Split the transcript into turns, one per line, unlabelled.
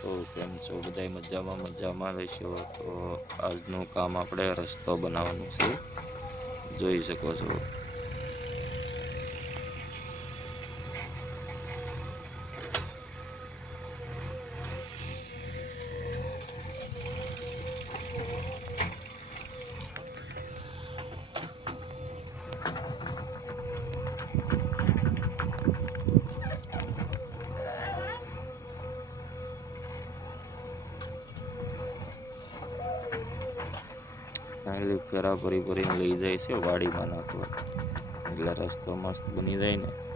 દોસ્તો કેમ છો? બધા મજામાં મજામાં રહેશો? તો આજનું કામ આપણે રસ્તો બનાવવાનું છે. જોઈ શકો છો. ખાલી ફેરા ભરી ભરીને લઈ જાય છે, વાડીમાં નાખવા. એટલે રસ્તો મસ્ત બની જાય ને.